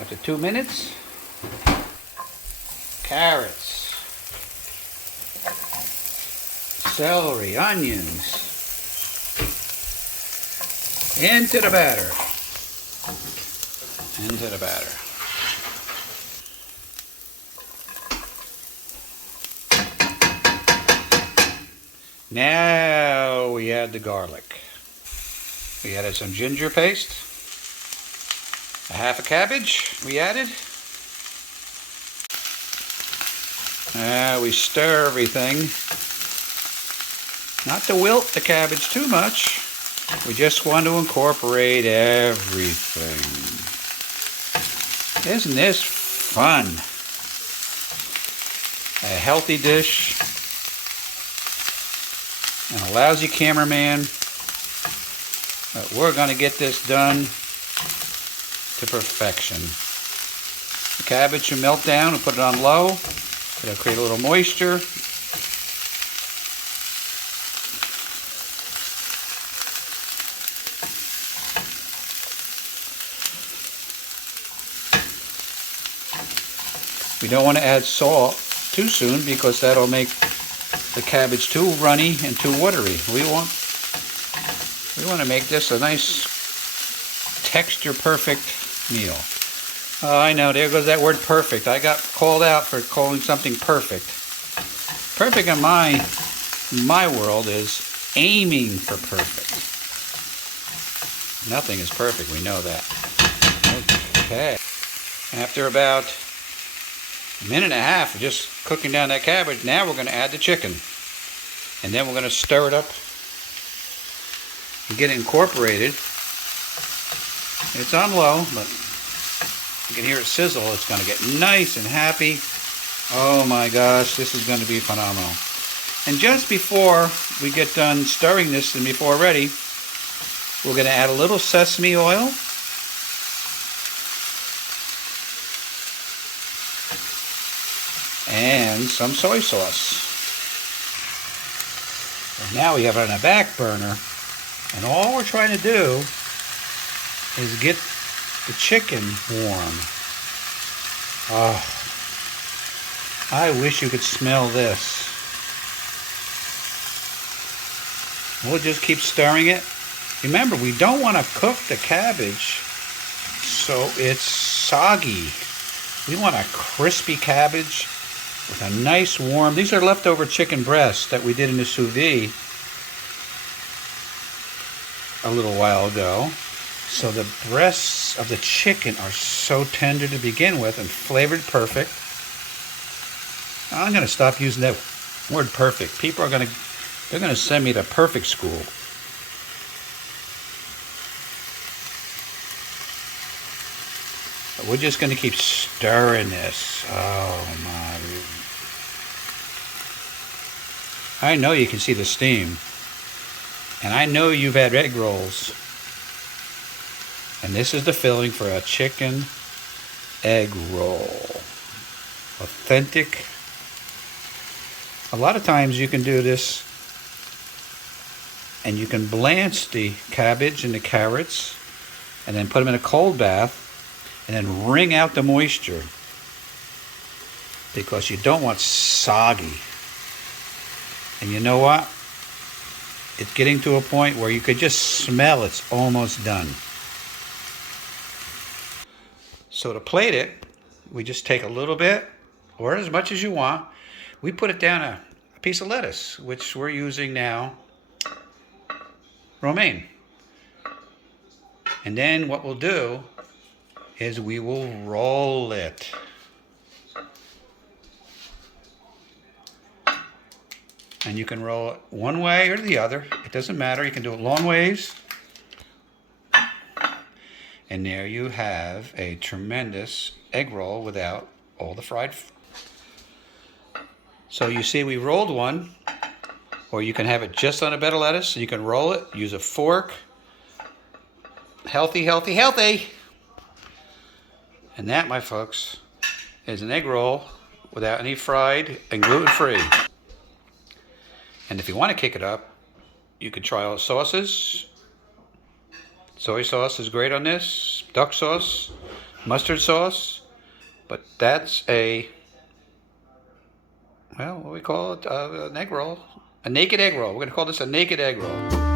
After 2 minutes, carrots, celery, onions, into the batter. Into the batter. Now we add the garlic. We added some ginger paste. A half a cabbage we added. Now we stir everything. Not to wilt the cabbage too much. We just want to incorporate everything. Isn't this fun? A healthy dish. And a lousy cameraman. But we're going to get this done to perfection. The cabbage should melt down and put it on low. It'll create a little moisture. We don't want to add salt too soon because that'll make the cabbage too runny and too watery. We want to make this a nice texture perfect meal. Oh, I know, there goes that word perfect. I got called out for calling something perfect. Perfect in my world is aiming for perfect. Nothing is perfect, we know that. Okay. After about a minute and a half of just cooking down that cabbage, now we're going to add the chicken. And then we're going to stir it up and get it incorporated. It's on low, but you can hear it sizzle. It's going to get nice and happy. Oh my gosh, this is going to be phenomenal. And just before we get done stirring this and before ready, we're going to add a little sesame oil. And some soy sauce. And now we have it on a back burner. And all we're trying to do is get the chicken warm. Oh, I wish you could smell this. We'll just keep stirring it. Remember, we don't want to cook the cabbage so it's soggy. We want a crispy cabbage with a nice warm. These are leftover chicken breasts that we did in the sous vide a little while ago. So the breasts of the chicken are so tender to begin with and flavored perfect. I'm going to stop using that word perfect. People are going to send me to perfect school. But we're just going to keep stirring this. Oh my. I know you can see the steam. And I know you've had egg rolls. And this is the filling for a chicken egg roll. Authentic. A lot of times you can do this and you can blanch the cabbage and the carrots and then put them in a cold bath and then wring out the moisture because you don't want soggy. And you know what? It's getting to a point where you could just smell it's almost done. So to plate it, we just take a little bit, or as much as you want. We put it down a piece of lettuce, which we're using now, romaine. And then what we'll do is we will roll it. And you can roll it one way or the other. It doesn't matter. You can do it long ways. And there you have a tremendous egg roll without all the fried. So you see we rolled one, or you can have it just on a bed of lettuce. You can roll it, use a fork. Healthy, healthy, healthy. And that, my folks, is an egg roll without any fried and gluten-free. And if you want to kick it up, you could try all the sauces. Soy sauce is great on this. Duck sauce. mustard sauce, but that's well, what do we call it? An egg roll. A naked egg roll. We're going to call this a naked egg roll.